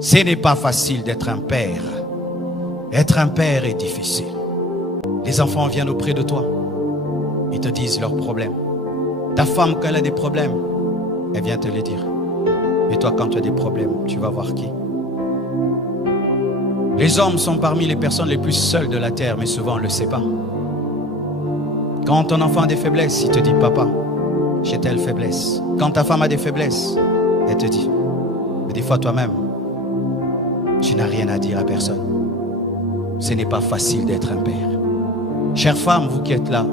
Ce n'est pas facile d'être un père. Être un père est difficile. Les enfants viennent auprès de toi. Ils te disent leurs problèmes. Ta femme, quand elle a des problèmes, elle vient te les dire. Et toi, quand tu as des problèmes, tu vas voir qui? Les hommes sont parmi les personnes les plus seules de la terre, mais souvent on ne le sait pas. Quand ton enfant a des faiblesses, il te dit, papa, j'ai telle faiblesse. Quand ta femme a des faiblesses, elle te dit. Mais des fois toi-même, tu n'as rien à dire à personne. Ce n'est pas facile d'être un père. Chères femmes, vous qui êtes là,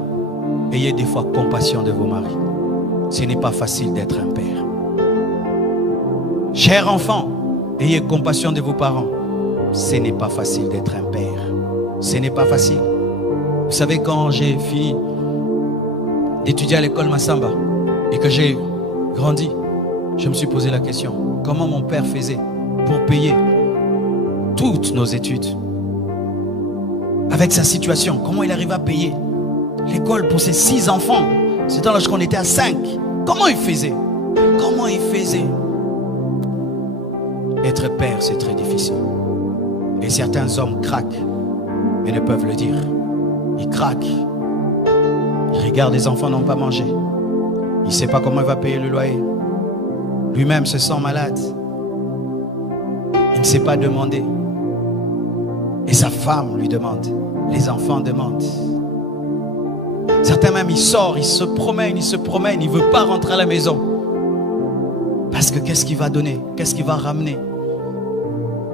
ayez des fois compassion de vos maris. Ce n'est pas facile d'être un père. Chers enfants, ayez compassion de vos parents. Ce n'est pas facile d'être un père. Ce n'est pas facile. Vous savez, quand j'ai fini d'étudier à l'école Massamba et que j'ai grandi, je me suis posé la question, comment mon père faisait pour payer toutes nos études? Avec sa situation, comment il arrive à payer l'école pour ses 6 enfants? C'était lorsqu'on était à 5. Comment il faisait? Comment il faisait? Être père, c'est très difficile. Et certains hommes craquent, mais ne peuvent le dire. Ils craquent. Ils regardent les enfants n'ont pas mangé. Il ne sait pas comment il va payer le loyer. Lui-même se sent malade. Il ne sait pas demander. Et sa femme lui demande. Les enfants demandent. Certains même, ils sortent, ils se promènent, il ne veut pas rentrer à la maison. Parce que qu'est-ce qu'il va donner? Qu'est-ce qu'il va ramener?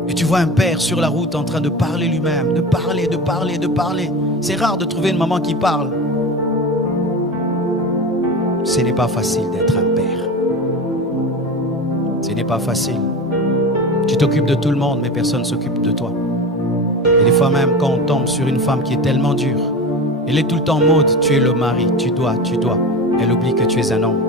Et tu vois un père sur la route en train de parler lui-même, de parler. C'est rare de trouver une maman qui parle. Ce n'est pas facile d'être un père. Ce n'est pas facile. Tu t'occupes de tout le monde, mais personne ne s'occupe de toi. Et des fois même, quand on tombe sur une femme qui est tellement dure, elle est tout le temps en mode, tu es le mari, tu dois. Elle oublie que tu es un homme.